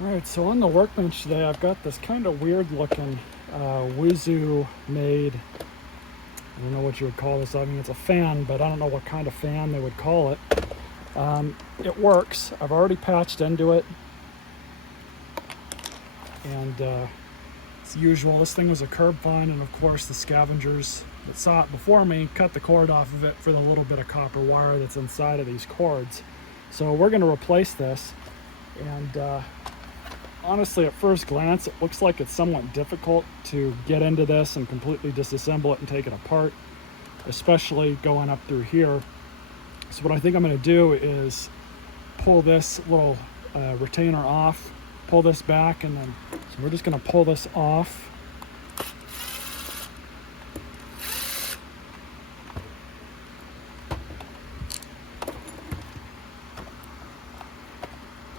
Alright, so on the workbench today I've got this kind of weird looking Woozoo made, I don't know what you would call this. I mean, it's a fan, but I don't know what kind of fan they would call it. It works. I've already patched into it, and as usual, this thing was a curb find, and of course the scavengers that saw it before me cut the cord off of it for the little bit of copper wire that's inside of these cords. So we're going to replace this, and honestly, at first glance, it looks like it's somewhat difficult to get into this and completely disassemble it and take it apart, especially going up through here. So what I think I'm going to do is pull this little retainer off, pull this back, and then so we're just going to pull this off.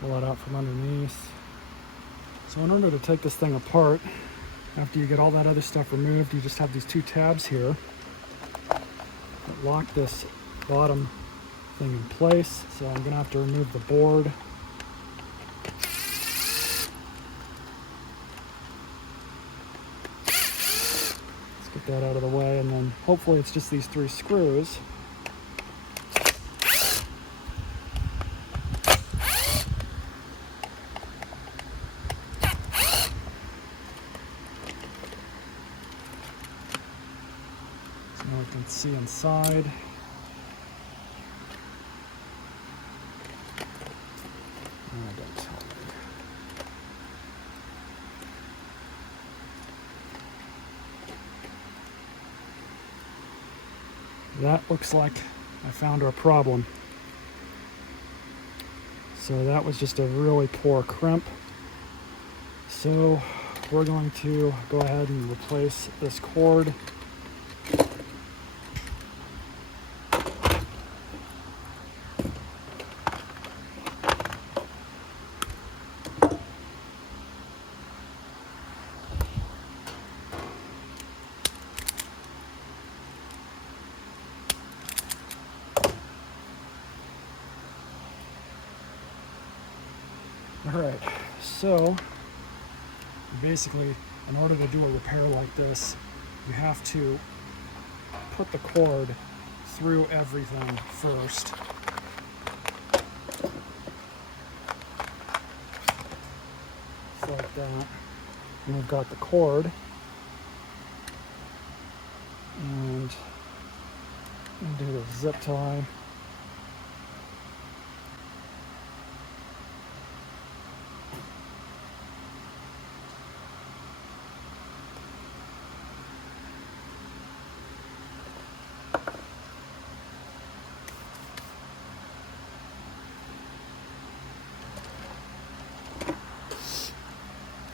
Pull that out from underneath. So in order to take this thing apart, after you get all that other stuff removed, you just have these two tabs here that lock this bottom thing in place. So I'm going to have to remove the board. Let's get that out of the way, and then hopefully it's just these three screws. Now we can see inside. Oh, don't tell me. That looks like I found our problem. So that was just a really poor crimp. So we're going to go ahead and replace this cord. Alright, so basically, in order to do a repair like this, you have to put the cord through everything first. Just like that. And we've got the cord. And we'll do the zip tie.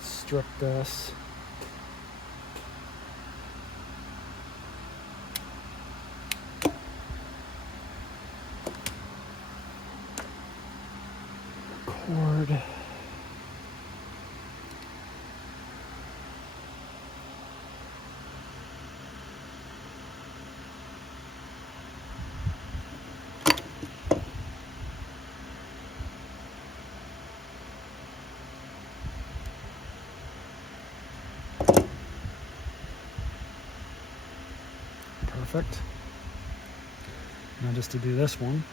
Strip this. Cord. Perfect. Now just to do this one.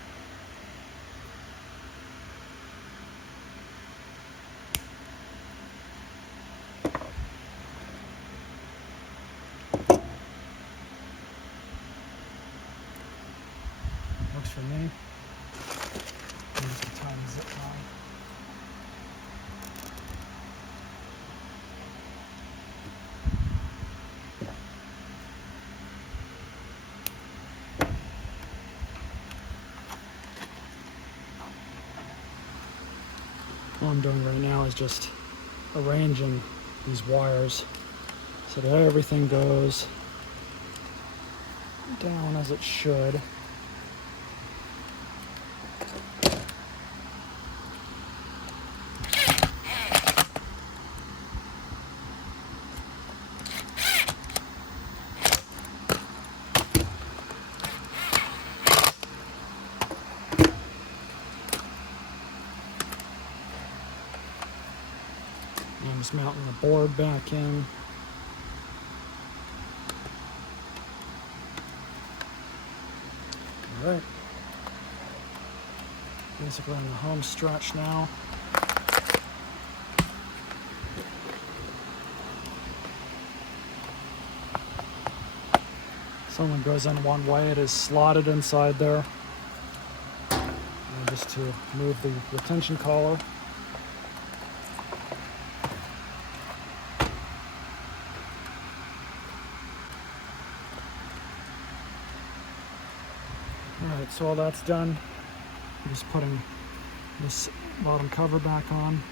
Works for me. Just a tiny zip tie. All I'm doing right now is just arranging these wires so that everything goes down as it should. And I'm just mounting the board back in. All right. Basically on the home stretch now. So when it goes in one way, it is slotted inside there. And just to move the retention collar. Alright, so all that's done. I'm just putting this bottom cover back on.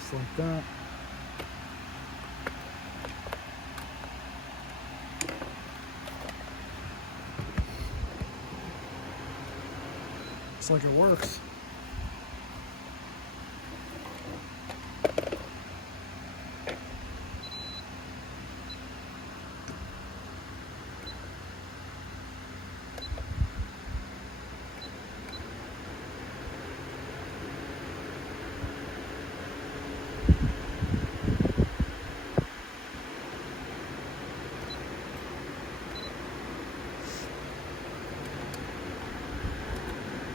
Just like that. Looks like it works.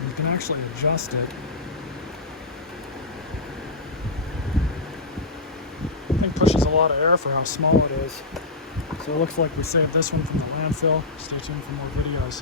You can actually adjust it. I think pushes a lot of air for how small it is. So it looks like we saved this one from the landfill. Stay tuned for more videos.